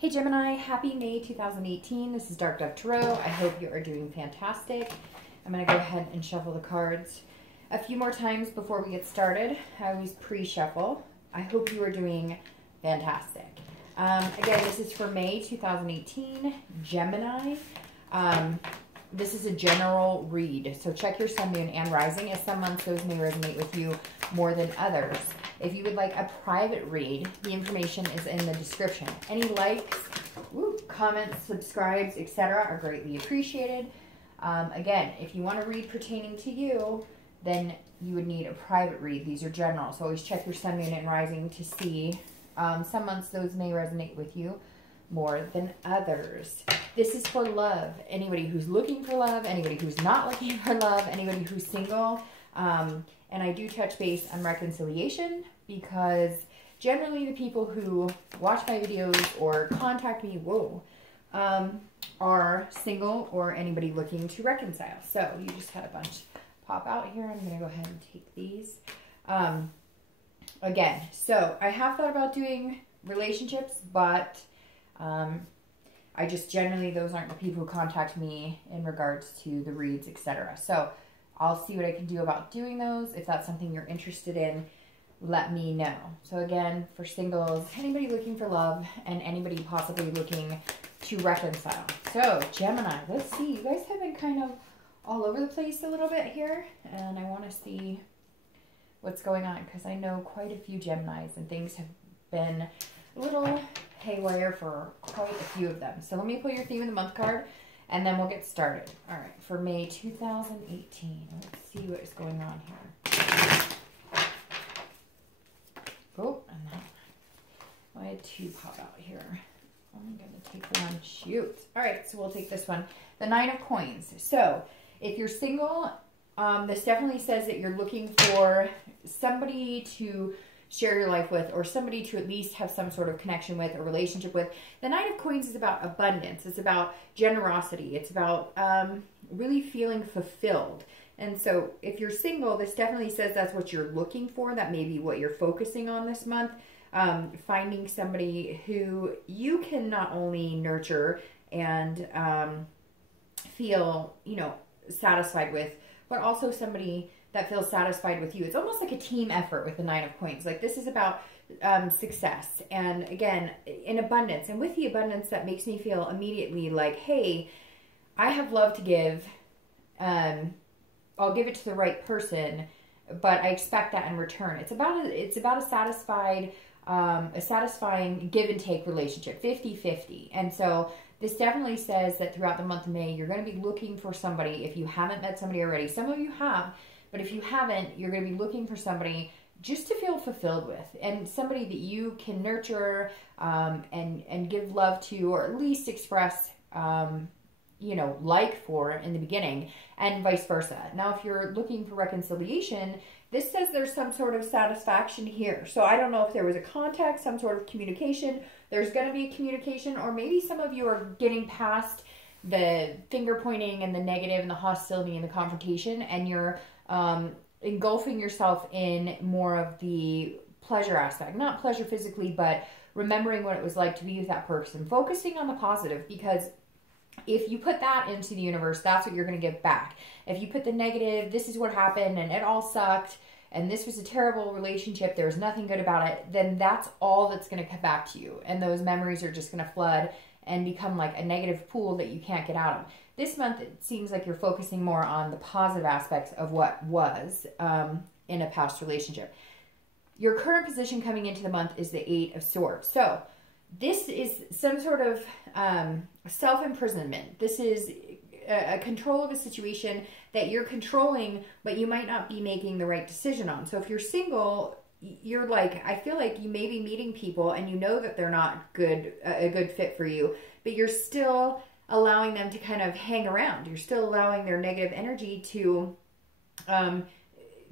Hey Gemini, happy May 2018. This is Dark Dove Tarot. I hope you are doing fantastic. I'm going to go ahead and shuffle the cards a few more times before we get started. I always pre-shuffle. I hope you are doing fantastic. Again, this is for May 2018, Gemini. This is a general read, so check your sun, moon, and rising, as some months those may resonate with you more than others. If you would like a private read, the information is in the description. Any likes, comments, subscribes, etc. are greatly appreciated. Again, if you want a read pertaining to you, then you would need a private read. These are general, so always check your sun, moon, and rising to see. Some months those may resonate with you more than others. This is for love. Anybody who's looking for love, anybody who's not looking for love, anybody who's single. And I do touch base on reconciliation because generally the people who watch my videos or contact me, are single or anybody looking to reconcile. So you just had a bunch pop out here. I'm going to go ahead and take these. Again, so I have thought about doing relationships, but I just generally, those aren't the people who contact me in regards to the reads, etc. So I'll see what I can do about doing those. If that's something you're interested in, let me know. So again, for singles, anybody looking for love, and anybody possibly looking to reconcile. So Gemini, let's see. You guys have been kind of all over the place a little bit here, and I want to see what's going on because I know quite a few Geminis and things have been a little haywire for quite a few of them. So let me pull your theme of the month card and then we'll get started. All right, for May 2018, let's see what is going on here. Oh, and then I had two pop out here. I'm going to take one. Shoot. All right, so we'll take this one. The Nine of Coins. So if you're single, this definitely says that you're looking for somebody to share your life with, or somebody to at least have some sort of connection with, a relationship with. The Nine of Coins is about abundance. It's about generosity. It's about really feeling fulfilled. And so if you're single, this definitely says that's what you're looking for. That may be what you're focusing on this month. Finding somebody who you can not only nurture and feel, satisfied with, but also somebody that feels satisfied with you. It's almost like a team effort with the Nine of Coins. Like this is about success and, again, in abundance. And with the abundance, that makes me feel immediately like, hey, I have love to give. I'll give it to the right person, but I expect that in return. It's about a satisfying give and take relationship, 50-50. And so this definitely says that throughout the month of May, you're going to be looking for somebody. If you haven't met somebody already, some of you have, but if you haven't, you're going to be looking for somebody just to feel fulfilled with, and somebody that you can nurture and give love to, or at least express, like for in the beginning, and vice versa. Now, if you're looking for reconciliation, this says there's some sort of satisfaction here. So I don't know if there was a contact, some sort of communication. There's going to be a communication, or maybe some of you are getting past the finger pointing and the negative and the hostility and the confrontation, and you're engulfing yourself in more of the pleasure aspect. Not pleasure physically, but remembering what it was like to be with that person. Focusing on the positive, because if you put that into the universe, that's what you're going to get back. If you put the negative, this is what happened and it all sucked and this was a terrible relationship, there's nothing good about it, then that's all that's going to come back to you. And those memories are just going to flood and become like a negative pool that you can't get out of. This month, it seems like you're focusing more on the positive aspects of what was in a past relationship. Your current position coming into the month is the Eight of Swords. So this is some sort of self-imprisonment. This is a control of a situation that you're controlling, but you might not be making the right decision on. So if you're single, you're like, I feel like you may be meeting people and you know that they're not a good fit for you, but you're still allowing them to kind of hang around. You're still allowing their negative energy to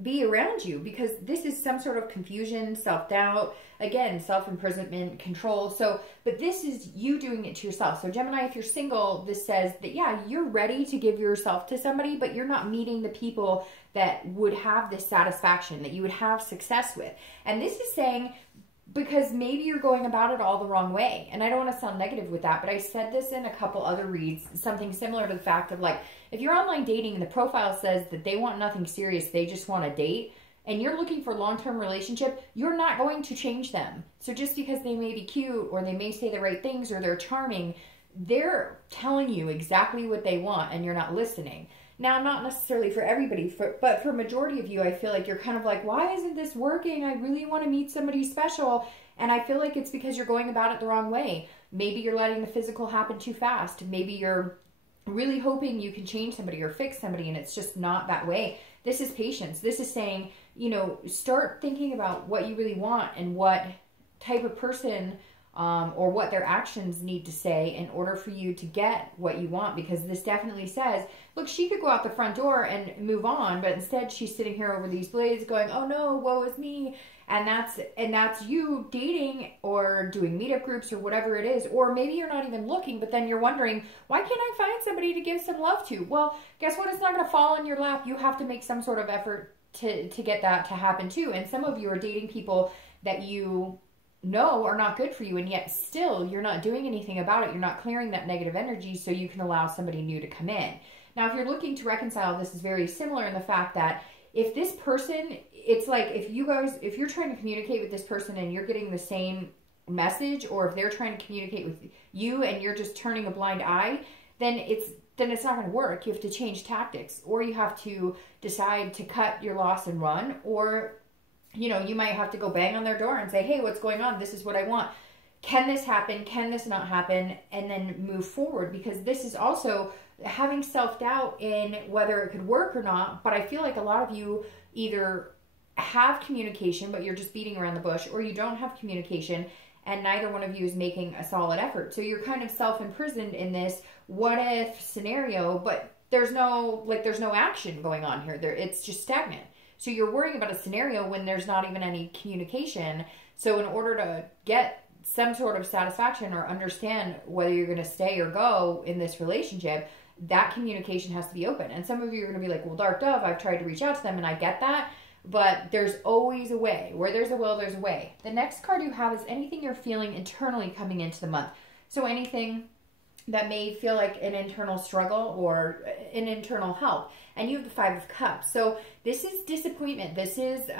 be around you, because this is some sort of confusion, self-doubt, again, self-imprisonment, control. So, but this is you doing it to yourself. So Gemini, if you're single, this says that, yeah, you're ready to give yourself to somebody, but you're not meeting the people that would have this satisfaction, that you would have success with. And this is saying because maybe you're going about it all the wrong way. And I don't want to sound negative with that, but I said this in a couple other reads, something similar to the fact of like, if you're online dating and the profile says that they want nothing serious, they just want to date, and you're looking for a long-term relationship, you're not going to change them. So just because they may be cute or they may say the right things or they're charming, they're telling you exactly what they want and you're not listening. Now, not necessarily for everybody, but for majority of you, I feel like you're kind of like, why isn't this working? I really want to meet somebody special. And I feel like it's because you're going about it the wrong way. Maybe you're letting the physical happen too fast. Maybe you're really hoping you can change somebody or fix somebody, and it's just not that way. This is patience. This is saying, you know, start thinking about what you really want and what type of person or what their actions need to say in order for you to get what you want. Because this definitely says, look, she could go out the front door and move on, but instead she's sitting here over these blades going, oh no, woe is me. And that's you dating or doing meetup groups or whatever it is. Or maybe you're not even looking, but then you're wondering, why can't I find somebody to give some love to? Well, guess what? It's not going to fall in your lap. You have to make some sort of effort to get that to happen too. And some of you are dating people that you know are not good for you, and yet still you're not doing anything about it. You're not clearing that negative energy so you can allow somebody new to come in. Now, if you're looking to reconcile, this is very similar in the fact that if this person, it's like if you're trying to communicate with this person and you're getting the same message, or if they're trying to communicate with you and you're just turning a blind eye, then it's not going to work. You have to change tactics, or you have to decide to cut your loss and run, or you know, you might have to go bang on their door and say, hey, what's going on? This is what I want. Can this happen? Can this not happen? And then move forward, because this is also having self-doubt in whether it could work or not. But I feel like a lot of you either have communication, but you're just beating around the bush, or you don't have communication and neither one of you is making a solid effort. So you're kind of self-imprisoned in this what if scenario, but there's no action going on here. It's just stagnant. So you're worrying about a scenario when there's not even any communication. So in order to get some sort of satisfaction or understand whether you're going to stay or go in this relationship, that communication has to be open. And some of you are going to be like, well, Dark Dove, I've tried to reach out to them and I get that, but there's always a way. Where there's a will, there's a way. The next card you have is anything you're feeling internally coming into the month. So anything that may feel like an internal struggle or an internal help. And you have the Five of Cups. So this is disappointment. This is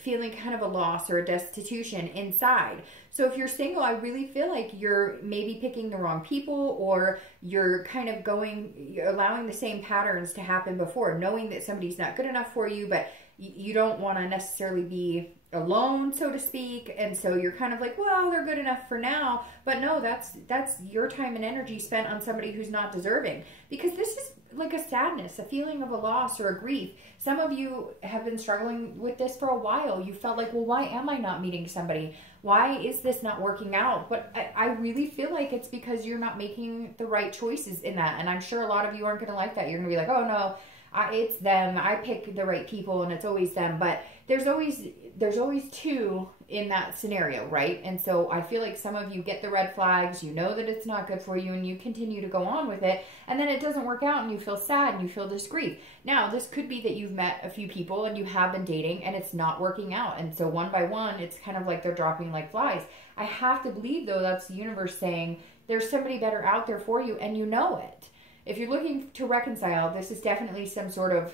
feeling kind of a loss or a destitution inside. So if you're single, I really feel like you're maybe picking the wrong people, or you're kind of allowing the same patterns to happen before, knowing that somebody's not good enough for you, but you don't want to necessarily be alone, so to speak. And so you're kind of like, well, they're good enough for now. But no, that's your time and energy spent on somebody who's not deserving. Because this is like a sadness, a feeling of a loss or a grief. Some of you have been struggling with this for a while. You felt like, well, why am I not meeting somebody? Why is this not working out? But I really feel like it's because you're not making the right choices in that. And I'm sure a lot of you aren't going to like that. You're going to be like, oh no, it's them. I pick the right people and it's always them. But there's always two in that scenario, right? And so I feel like some of you get the red flags, you know that it's not good for you, and you continue to go on with it, and then it doesn't work out and you feel sad and you feel this grief. Now, this could be that you've met a few people and you have been dating and it's not working out, and so one by one, it's kind of like they're dropping like flies. I have to believe, though, that's the universe saying there's somebody better out there for you, and you know it. If you're looking to reconcile, this is definitely some sort of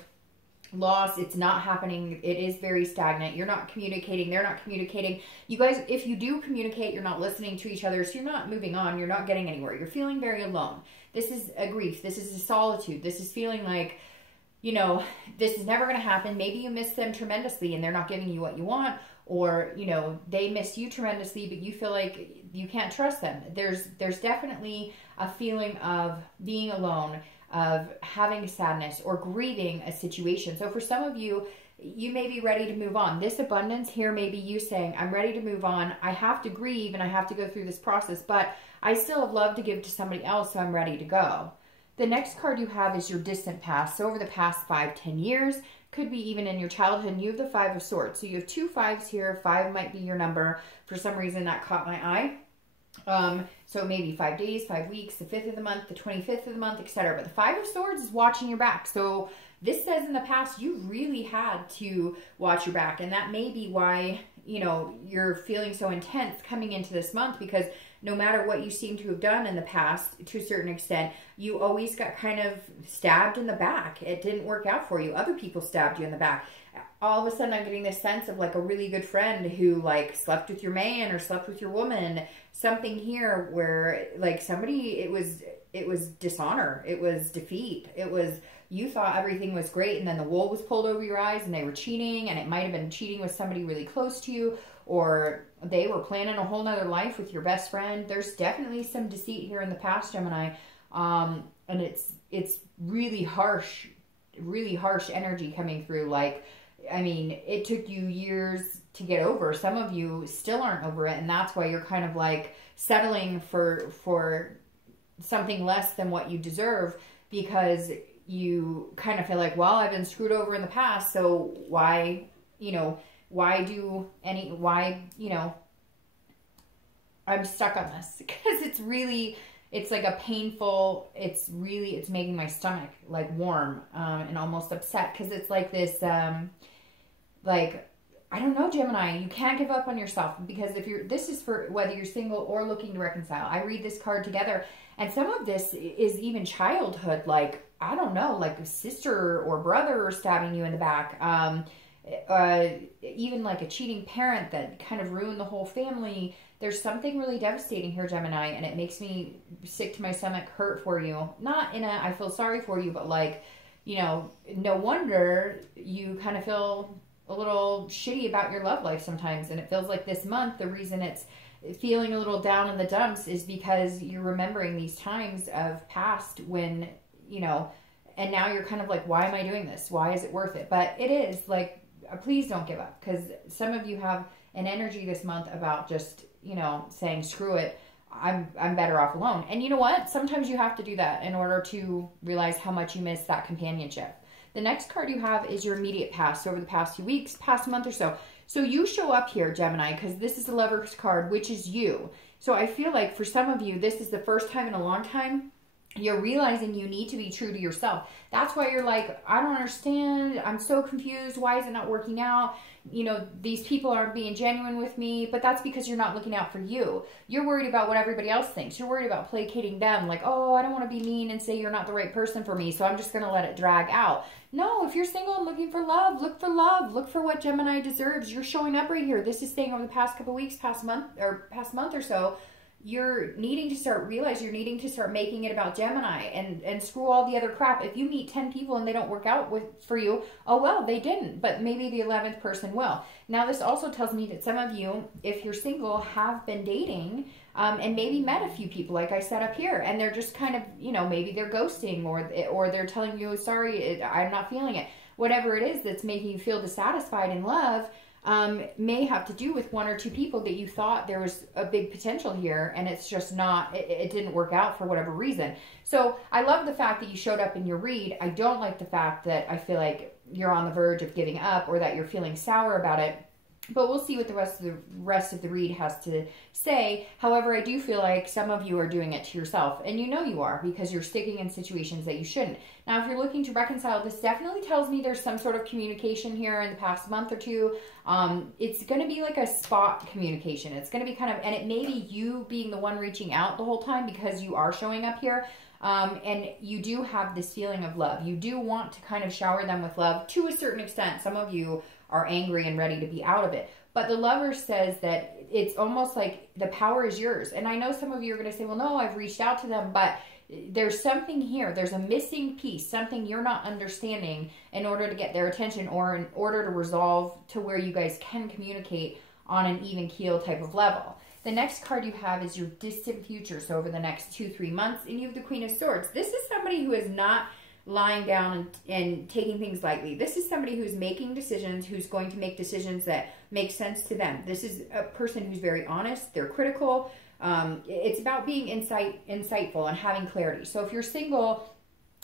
loss. It's not happening. It is very stagnant. You're not communicating. They're not communicating. You guys, if you do communicate, you're not listening to each other. So you're not moving on. You're not getting anywhere. You're feeling very alone. This is a grief. This is a solitude. This is feeling like, you know, this is never going to happen. Maybe you miss them tremendously and they're not giving you what you want, or, you know, they miss you tremendously, but you feel like you can't trust them. There's definitely a feeling of being alone, of having sadness or grieving a situation. So for some of you, you may be ready to move on. This abundance here may be you saying, I'm ready to move on. I have to grieve and I have to go through this process, but I still have love to give to somebody else, so I'm ready to go. The next card you have is your distant past. So over the past 5-10 years, could be even in your childhood, and you have the Five of Swords. So you have 2 5s here. 5 might be your number. For some reason, that caught my eye. So maybe 5 days, 5 weeks, the 5th of the month, the 25th of the month, etc. But the Five of Swords is watching your back. So this says in the past, you really had to watch your back. And that may be why you know, you're feeling so intense coming into this month because no matter what you seem to have done in the past, to a certain extent, you always got kind of stabbed in the back. It didn't work out for you. Other people stabbed you in the back. All of a sudden, I'm getting this sense of like a really good friend who like slept with your man or slept with your woman. Something here where like somebody, it was dishonor. It was defeat. It was, you thought everything was great and then the wool was pulled over your eyes and they were cheating, and it might have been cheating with somebody really close to you, or they were planning a whole nother life with your best friend. There's definitely some deceit here in the past, Gemini. And it's really harsh energy coming through. Like, I mean, it took you years to get over. Some of you still aren't over it, and that's why you're kind of like settling for something less than what you deserve, because you kind of feel like, well, I've been screwed over in the past, so why, you know, I'm stuck on this, because it's like a painful, it's making my stomach like warm, and almost upset, because it's like this, like, I don't know, Gemini, you can't give up on yourself, because this is for whether you're single or looking to reconcile. I read this card together, and some of this is even childhood, like, I don't know, like a sister or brother stabbing you in the back, even like a cheating parent that kind of ruined the whole family. There's something really devastating here, Gemini, and it makes me sick to my stomach, hurt for you. Not in a, I feel sorry for you, but like, you know, no wonder you kind of feel a little shitty about your love life sometimes. And it feels like this month, the reason it's feeling a little down in the dumps is because you're remembering these times of past when, you know, and now you're kind of like, why am I doing this? Why is it worth it? But it is like, please don't give up, because some of you have an energy this month about just, you know, saying, screw it, I'm better off alone. And you know what? Sometimes you have to do that in order to realize how much you miss that companionship. The next card you have is your immediate past, so over the past few weeks, past month or so. So you show up here, Gemini, because this is the Lover's card, which is you. So I feel like for some of you, this is the first time in a long time you're realizing you need to be true to yourself. That's why you're like, I don't understand. I'm so confused. Why is it not working out? You know, these people aren't being genuine with me, but that's because you're not looking out for you. You're worried about what everybody else thinks. You're worried about placating them. Like, oh, I don't want to be mean and say you're not the right person for me, so I'm just going to let it drag out. No, if you're single and looking for love, look for love. Look for what Gemini deserves. You're showing up right here. This is staying over the past couple weeks, past month or so. You're needing to start making it about Gemini and screw all the other crap. If you meet 10 people and they don't work out for you, oh well, they didn't, but maybe the 11th person will. Now this also tells me that some of you, if you're single, have been dating and maybe met a few people like I said up here, and they're just kind of, you know, maybe they're ghosting or they're telling you, sorry, I'm not feeling it. Whatever it is that's making you feel dissatisfied in love, may have to do with one or two people that you thought there was a big potential here, and it's just not, it didn't work out for whatever reason. So I love the fact that you showed up in your read. I don't like the fact that I feel like you're on the verge of giving up or that you're feeling sour about it. But we'll see what the rest of the read has to say. However, I do feel like some of you are doing it to yourself, and you know you are, because you're sticking in situations that you shouldn't. Now, if you're looking to reconcile, this definitely tells me there's some sort of communication here in the past month or two. It's going to be like a spot communication. It's going to be kind of, and it may be you being the one reaching out the whole time because you are showing up here. And you do have this feeling of love. You do want to kind of shower them with love to a certain extent. Some of you are angry and ready to be out of it. But the Lover says that it's almost like the power is yours. And I know some of you are going to say, well, no, I've reached out to them. But there's something here. There's a missing piece, something you're not understanding in order to get their attention or in order to resolve to where you guys can communicate on an even keel type of level. The next card you have is your distant future. So over the next 2-3 months, and you have the Queen of Swords. This is somebody who is not lying down and taking things lightly. This is somebody who's making decisions, who's going to make decisions that make sense to them. This is a person who's very honest. They're critical. It's about being insightful and having clarity. So if you're single,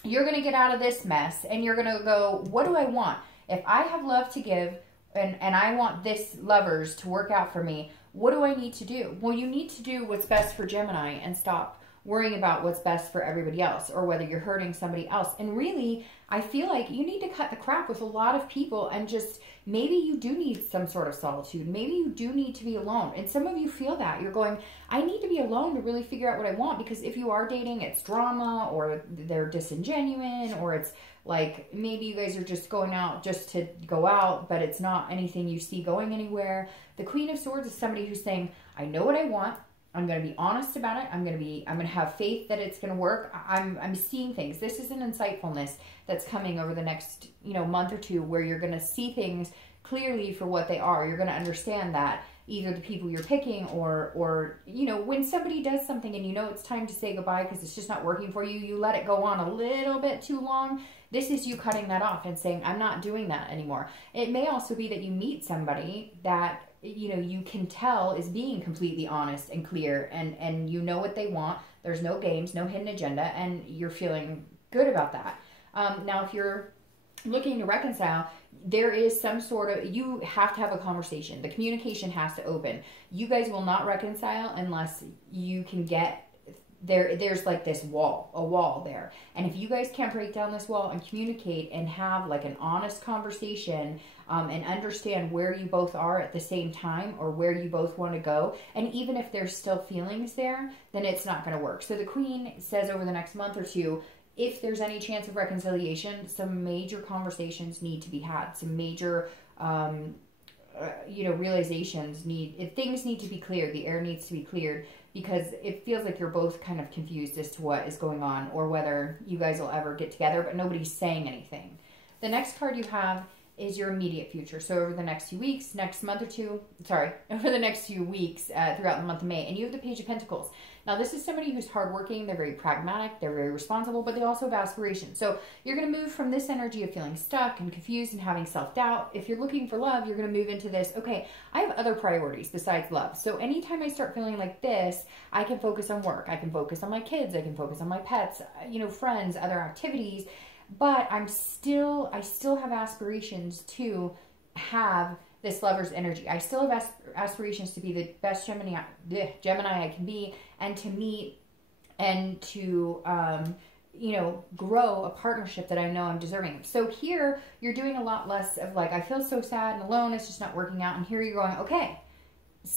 you're going to get out of this mess and you're going to go, what do I want? If I have love to give and I want this Lovers to work out for me, what do I need to do? Well, you need to do what's best for Gemini and stop worrying about what's best for everybody else or whether you're hurting somebody else. And really, I feel like you need to cut the crap with a lot of people and just Maybe you do need some sort of solitude. Maybe you do need to be alone. And some of you feel that. You're going, I need to be alone to really figure out what I want. Because if you are dating, it's drama, or they're disingenuous, or it's like maybe you guys are just going out just to go out, but it's not anything you see going anywhere. The Queen of Swords is somebody who's saying, I know what I want. I'm going to be honest about it. I'm going to have faith that it's going to work. I'm seeing things. This is an insightfulness that's coming over the next, month or two, where you're going to see things clearly for what they are. You're going to understand that either the people you're picking or when somebody does something and it's time to say goodbye because it's just not working for you, you let it go on a little bit too long. This is you cutting that off and saying, I'm not doing that anymore. It may also be that you meet somebody that you can tell is being completely honest and clear, and you know what they want. There's no games, no hidden agenda, and you're feeling good about that. Now, if you're looking to reconcile, there is some sort of, you have to have a conversation. The communication has to open. You guys will not reconcile unless you can get there's like this wall, a wall there. And if you guys can't break down this wall and communicate and have like an honest conversation, and understand where you both are at the same time, or where you both want to go, and even if there's still feelings there, then it's not going to work. So the Queen says over the next month or two, if there's any chance of reconciliation, some major conversations need to be had. Some major, realizations things need to be cleared. The air needs to be cleared, because it feels like you're both kind of confused as to what is going on, or whether you guys will ever get together, but nobody's saying anything. The next card you have is your immediate future. So over the next few weeks, over the next few weeks throughout the month of May. And you have the Page of Pentacles. Now, this is somebody who's hardworking. They're very pragmatic. They're very responsible, but they also have aspirations. So you're going to move from this energy of feeling stuck and confused and having self-doubt. If you're looking for love, you're going to move into this, okay, I have other priorities besides love. So anytime I start feeling like this, I can focus on work. I can focus on my kids. I can focus on my pets, friends, other activities. But I still have aspirations to have this lover's energy. I still have aspirations to be the best Gemini I can be, and to meet and to, grow a partnership that I know I'm deserving of. So here you're doing a lot less of like, I feel so sad and alone, it's just not working out. And here you're going, okay,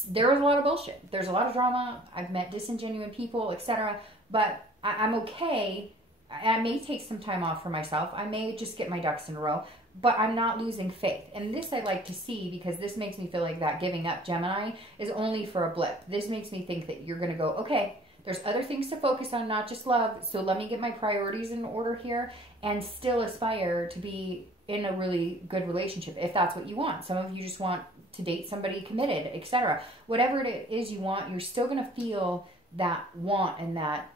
there was a lot of bullshit. There's a lot of drama. I've met disingenuous people, etc. But I'm okay. I may take some time off for myself. I may just get my ducks in a row, but I'm not losing faith. And this I like to see, because this makes me feel like that giving up Gemini is only for a blip. This makes me think that you're going to go, okay, there's other things to focus on, not just love. So let me get my priorities in order here and still aspire to be in a really good relationship, if that's what you want. Some of you just want to date somebody committed, etc. Whatever it is you want, you're still going to feel that want and that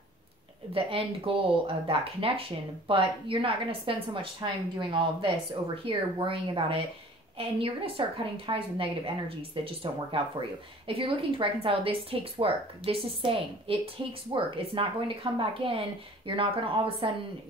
the end goal of that connection, but you're not going to spend so much time doing all of this over here worrying about it, and you're going to start cutting ties with negative energies that just don't work out for you. If you're looking to reconcile, this takes work. This is saying it takes work. It's not going to come back in. You're not going to all of a sudden,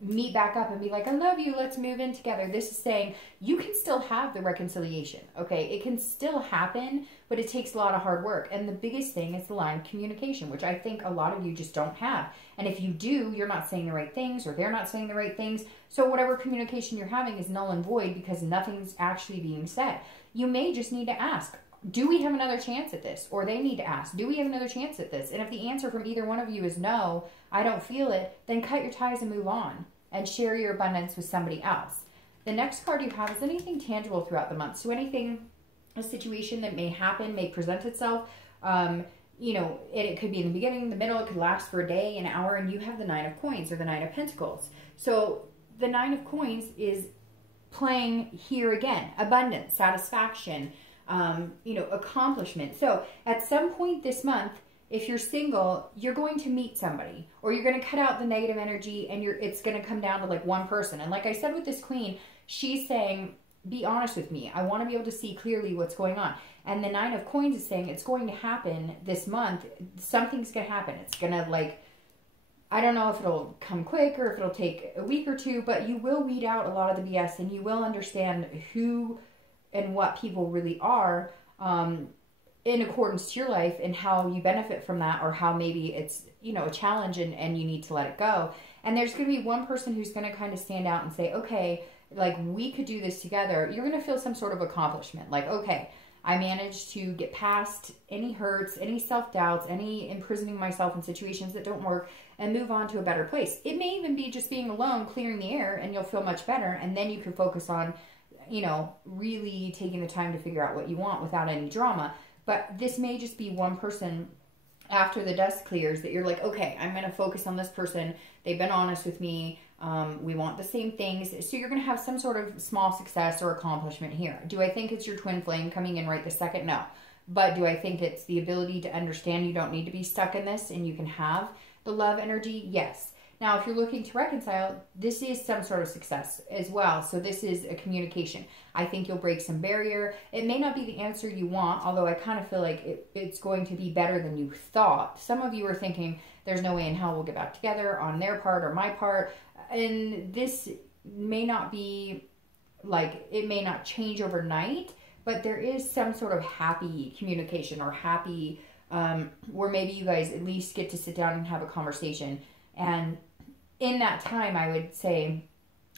meet back up and be like, I love you, let's move in together. This is saying you can still have the reconciliation, okay? It can still happen, but it takes a lot of hard work. And the biggest thing is the line of communication, which I think a lot of you just don't have. And if you do, you're not saying the right things, or they're not saying the right things. So whatever communication you're having is null and void, because nothing's actually being said. You may just need to ask, do we have another chance at this? Or they need to ask, do we have another chance at this? And if the answer from either one of you is no, I don't feel it, then cut your ties and move on and share your abundance with somebody else. The next card you have is anything tangible throughout the month. So anything, a situation that may happen, may present itself. It could be in the beginning, the middle, it could last for a day, an hour, and you have the Nine of Coins or the Nine of Pentacles. So the Nine of Coins is playing here again, abundance, satisfaction, accomplishment. So at some point this month, if you're single, you're going to meet somebody, or you're going to cut out the negative energy, and it's going to come down to like one person. And like I said with this Queen, she's saying, be honest with me. I want to be able to see clearly what's going on. And the Nine of Coins is saying it's going to happen this month. Something's going to happen. It's going to I don't know if it'll come quick or if it'll take a week or two, but you will weed out a lot of the BS, and you will understand who and what people really are, in accordance to your life, and how you benefit from that, or how maybe it's, a challenge and you need to let it go. And there's going to be one person who's going to kind of stand out and say, okay, like we could do this together, you're going to feel some sort of accomplishment. Like, okay, I managed to get past any hurts, any self-doubts, any imprisoning myself in situations that don't work, and move on to a better place. It may even be just being alone, clearing the air, and you'll feel much better. And then you can focus on, you know, really taking the time to figure out what you want without any drama. But this may just be one person after the dust clears that you're like, okay, I'm going to focus on this person. They've been honest with me. We want the same things. So you're going to have some sort of small success or accomplishment here. Do I think it's your twin flame coming in right this second? No. But do I think it's the ability to understand you don't need to be stuck in this and you can have the love energy? Yes. Now, if you're looking to reconcile, this is some sort of success as well. So this is a communication. I think you'll break some barrier. It may not be the answer you want, although I kind of feel like it's going to be better than you thought. Some of you are thinking, there's no way in hell we'll get back together on their part or my part. And this may not be like, it may not change overnight, but there is some sort of happy communication or happy, where maybe you guys at least get to sit down and have a conversation. And in that time, I would say,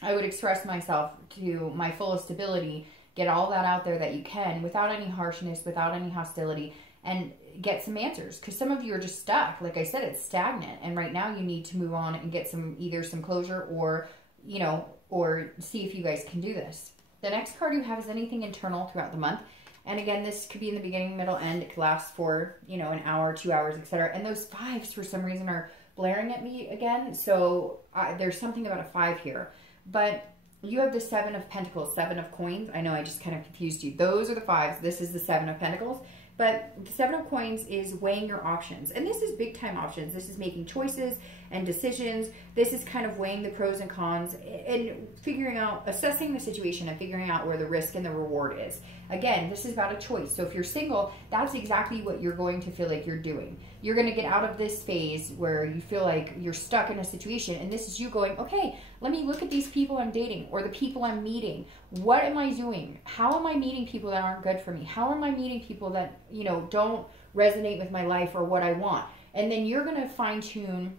I would express myself to my fullest ability, get all that out there that you can without any harshness, without any hostility, and get some answers. Because some of you are just stuck. Like I said, it's stagnant. And right now you need to move on and get either some closure or, you know, or see if you guys can do this. The next card you have is anything internal throughout the month. And again, this could be in the beginning, middle, end. It could last for, you know, an hour, 2 hours, etc. And those fives for some reason are blaring at me again. So there's something about a 5 here. But you have the 7 of Pentacles, 7 of Coins. I know I just kind of confused you. Those are the 5s. This is the 7 of Pentacles. But the 7 of Coins is weighing your options. And this is big time options. This is making choices and decisions. This is kind of weighing the pros and cons and figuring out, assessing the situation and figuring out where the risk and the reward is. Again, this is about a choice. So if you're single, that's exactly what you're going to feel like you're doing. You're going to get out of this phase where you feel like you're stuck in a situation. And this is you going, okay, let me look at these people I'm dating or the people I'm meeting. What am I doing? How am I meeting people that aren't good for me? How am I meeting people that, you know, don't resonate with my life or what I want? And then you're going to fine tune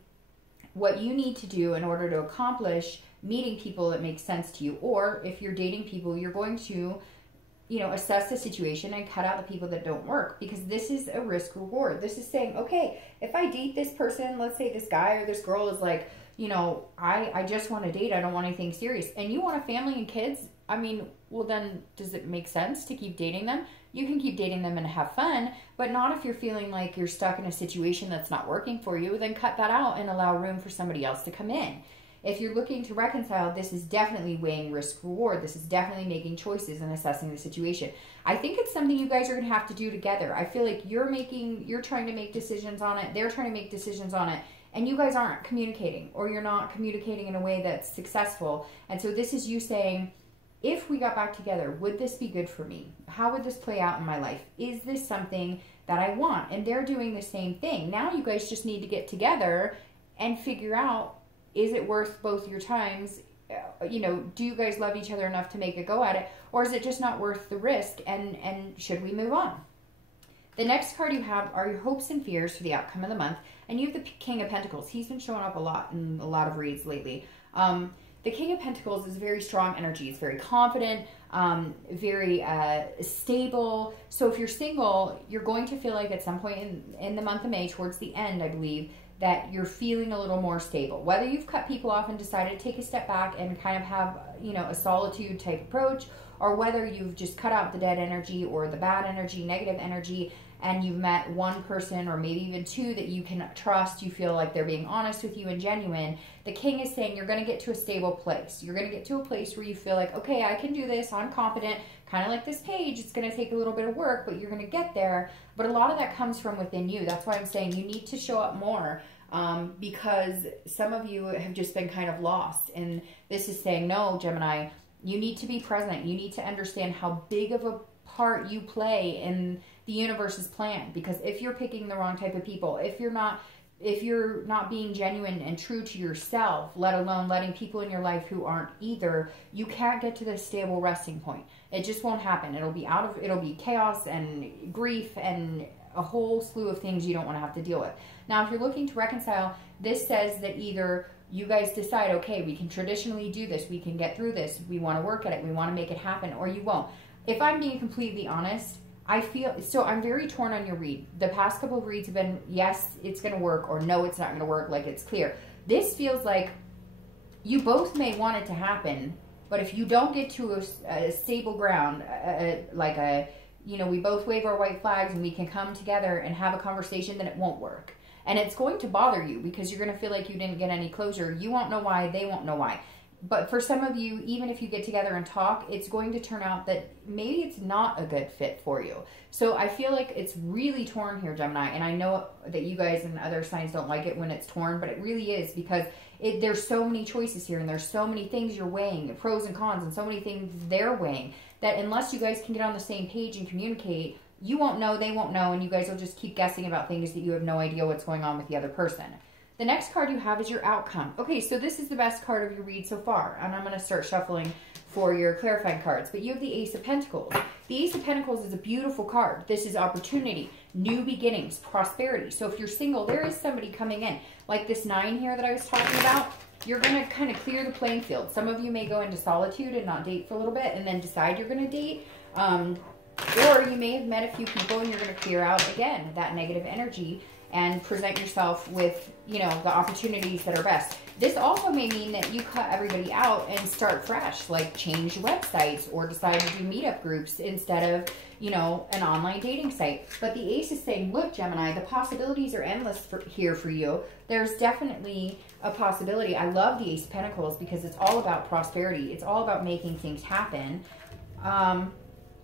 what you need to do in order to accomplish meeting people that make sense to you. Or if you're dating people, you're going to, you know, assess the situation and cut out the people that don't work, because this is a risk reward. This is saying, okay, if I date this person, let's say this guy or this girl is like, you know, I just want to date. I don't want anything serious. And you want a family and kids. I mean, well then, does it make sense to keep dating them? You can keep dating them and have fun, but not if you're feeling like you're stuck in a situation that's not working for you. Then cut that out and allow room for somebody else to come in. If you're looking to reconcile, this is definitely weighing risk reward. This is definitely making choices and assessing the situation. I think it's something you guys are going to have to do together. I feel like you're trying to make decisions on it. They're trying to make decisions on it. And you guys aren't communicating, or you're not communicating in a way that's successful. And so this is you saying, if we got back together, would this be good for me? How would this play out in my life? Is this something that I want? And they're doing the same thing. Now you guys just need to get together and figure out, is it worth both your times? You know, do you guys love each other enough to make a go at it? Or is it just not worth the risk? And should we move on? The next card you have are your hopes and fears for the outcome of the month. And you have the King of Pentacles. He's been showing up a lot in a lot of reads lately. The King of Pentacles is very strong energy. It's very confident, very stable. So if you're single, you're going to feel like at some point in the month of May, towards the end, I believe, that you're feeling a little more stable. Whether you've cut people off and decided to take a step back and kind of have, you know, a solitude type approach, or whether you've just cut out the dead energy or the bad energy, negative energy, and you've met one person or maybe even two that you can trust, you feel like they're being honest with you and genuine, the King is saying you're going to get to a stable place. You're going to get to a place where you feel like, okay, I can do this, I'm confident, kind of like this page, it's going to take a little bit of work, but you're going to get there. But a lot of that comes from within you. That's why I'm saying you need to show up more, because some of you have just been kind of lost. And this is saying, no, Gemini, you need to be present. You need to understand how big of a part you play in the universe's plan. Because if you're picking the wrong type of people, if you're not being genuine and true to yourself, let alone letting people in your life who aren't either, you can't get to this stable resting point. It just won't happen. It'll be chaos and grief and a whole slew of things you don't want to have to deal with. Now, if you're looking to reconcile, this says that either you guys decide, okay, we can traditionally do this, we can get through this, we want to work at it, we want to make it happen, or you won't. If I'm being completely honest, I'm very torn on your read. The past couple of reads have been, yes, it's going to work, or no, it's not going to work, like it's clear. This feels like you both may want it to happen, but if you don't get to a stable ground, we both wave our white flags and we can come together and have a conversation, then it won't work. And it's going to bother you because you're going to feel like you didn't get any closure. You won't know why, they won't know why. But for some of you, even if you get together and talk, it's going to turn out that maybe it's not a good fit for you. So I feel like it's really torn here, Gemini. And I know that you guys and other signs don't like it when it's torn, but it really is, because there's so many choices here and there's so many things you're weighing, the pros and cons, and so many things they're weighing, that unless you guys can get on the same page and communicate, you won't know, they won't know, and you guys will just keep guessing about things that you have no idea what's going on with the other person. The next card you have is your outcome. Okay, so this is the best card of your read so far, and I'm going to start shuffling for your clarifying cards. But you have the Ace of Pentacles. The Ace of Pentacles is a beautiful card. This is opportunity, new beginnings, prosperity. So if you're single, there is somebody coming in. Like this 9 here that I was talking about, you're going to kind of clear the playing field. Some of you may go into solitude and not date for a little bit and then decide you're going to date. Or you may have met a few people and you're going to clear out, again, that negative energy and present yourself with, the opportunities that are best. This also may mean that you cut everybody out and start fresh, like change websites or decide to do meetup groups instead of, an online dating site. But the Ace is saying, look, Gemini, the possibilities are endless here for you. There's definitely a possibility. I love the Ace of Pentacles because it's all about prosperity. It's all about making things happen. I'm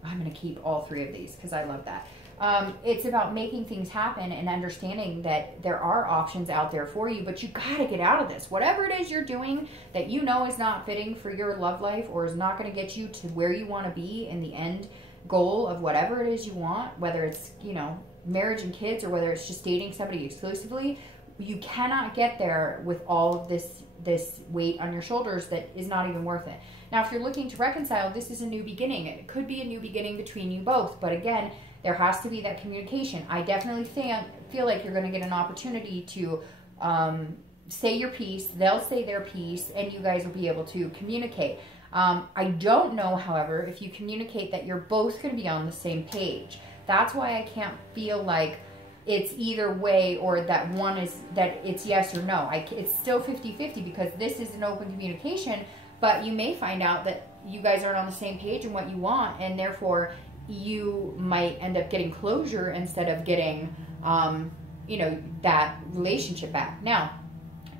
going to keep all 3 of these because I love that. It's about making things happen and understanding that there are options out there for you, but you got to get out of this. Whatever it is you're doing that you know is not fitting for your love life or is not going to get you to where you want to be in the end goal of whatever it is you want, whether it's, marriage and kids or whether it's just dating somebody exclusively, you cannot get there with all of this weight on your shoulders that is not even worth it. Now, if you're looking to reconcile, this is a new beginning. It could be a new beginning between you both, but again, there has to be that communication. I definitely feel like you're going to get an opportunity to say your piece, they'll say their piece, and you guys will be able to communicate. I don't know, however, if you communicate that you're both going to be on the same page. That's why I can't feel like it's either way or that it's yes or no. It's still 50-50 because this is an open communication, but you may find out that you guys aren't on the same page in what you want, and therefore you might end up getting closure instead of getting, that relationship back. Now,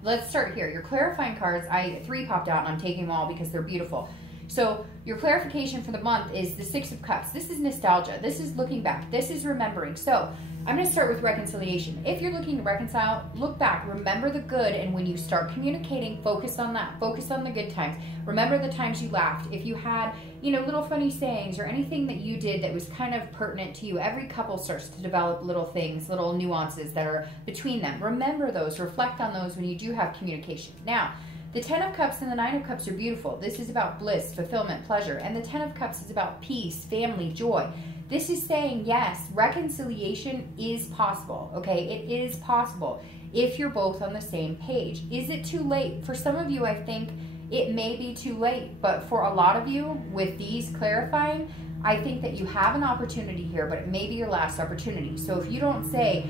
let's start here. Your clarifying cards, 3 popped out and I'm taking them all because they're beautiful. So your clarification for the month is the 6 of Cups. This is nostalgia. This is looking back. This is remembering. So I'm going to start with reconciliation. If you're looking to reconcile, look back. Remember the good, and when you start communicating, focus on that. Focus on the good times. Remember the times you laughed. If you had, little funny sayings or anything that you did that was kind of pertinent to you, every couple starts to develop little things, little nuances that are between them. Remember those. Reflect on those when you do have communication. Now, the 10 of Cups and the 9 of Cups are beautiful. This is about bliss, fulfillment, pleasure. And the 10 of Cups is about peace, family, joy. This is saying, yes, reconciliation is possible, okay? It is possible if you're both on the same page. Is it too late? For some of you, I think it may be too late. But for a lot of you, with these clarifying, I think that you have an opportunity here, but it may be your last opportunity. So if you don't say,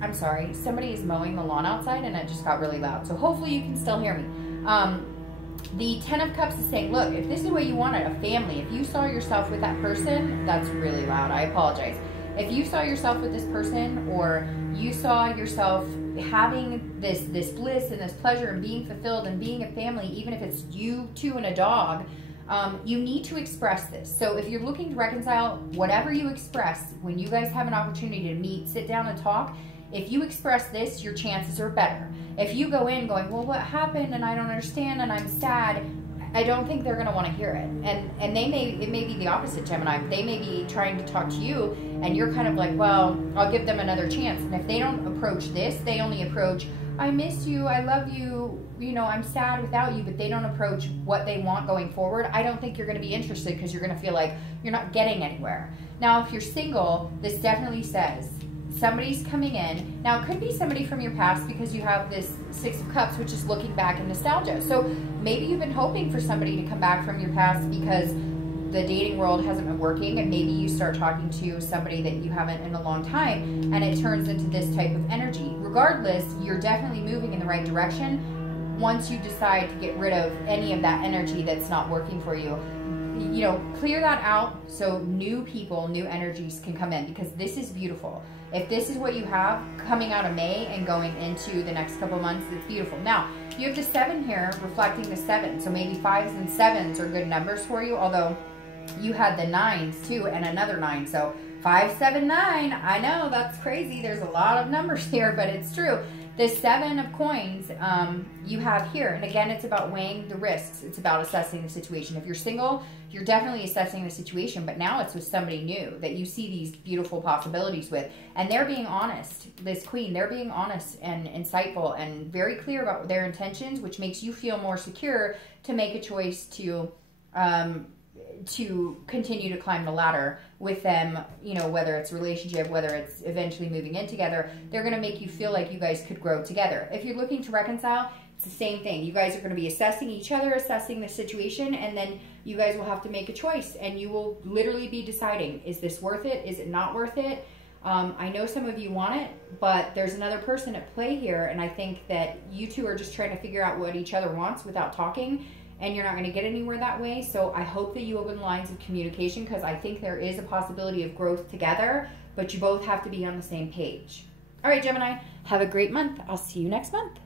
I'm sorry, somebody is mowing the lawn outside and it just got really loud. So hopefully you can still hear me. The 10 of Cups is saying, look, if this is the way you want it, a family, if you saw yourself with that person, that's really loud, I apologize. If you saw yourself with this person, or you saw yourself having this bliss and this pleasure and being fulfilled and being a family, even if it's you two and a dog, you need to express this. So if you're looking to reconcile, whatever you express, when you guys have an opportunity to meet, sit down and talk, if you express this, your chances are better. If you go in going, well, what happened and I don't understand and I'm sad, I don't think they're going to want to hear it. And it may be the opposite, Gemini. They may be trying to talk to you and you're kind of like, well, I'll give them another chance. And if they don't approach this, they only approach, I miss you, I love you, I'm sad without you, but they don't approach what they want going forward. I don't think you're going to be interested because you're going to feel like you're not getting anywhere. Now, if you're single, this definitely says, somebody's coming in. Now, it could be somebody from your past because you have this Six of Cups, which is looking back in nostalgia. So maybe you've been hoping for somebody to come back from your past because the dating world hasn't been working, and maybe you start talking to somebody that you haven't in a long time, and it turns into this type of energy. Regardless, you're definitely moving in the right direction once you decide to get rid of any of that energy that's not working for you. You know, clear that out so new people, new energies can come in, because this is beautiful. If this is what you have coming out of May and going into the next couple of months, it's beautiful. Now, you have the 7 here reflecting the 7, so maybe 5s and 7s are good numbers for you, although you had the 9s too and another 9, so 5, 7, 9. I know that's crazy. There's a lot of numbers here, but it's true. The 7 of coins you have here, and again, it's about weighing the risks. It's about assessing the situation. If you're single, you're definitely assessing the situation, but now it's with somebody new that you see these beautiful possibilities with, and they're being honest. This Queen, they're being honest and insightful and very clear about their intentions, which makes you feel more secure to make a choice to continue to climb the ladder with them, you know, whether it's a relationship, whether it's eventually moving in together. They're going to make you feel like you guys could grow together. If you're looking to reconcile, it's the same thing. You guys are going to be assessing each other, assessing the situation, and then you guys will have to make a choice, and you will literally be deciding, is this worth it? Is it not worth it? I know some of you want it, but there's another person at play here, and I think that you two are just trying to figure out what each other wants without talking, and you're not going to get anywhere that way. So I hope that you open lines of communication, because I think there is a possibility of growth together, but you both have to be on the same page. All right, Gemini, have a great month. I'll see you next month.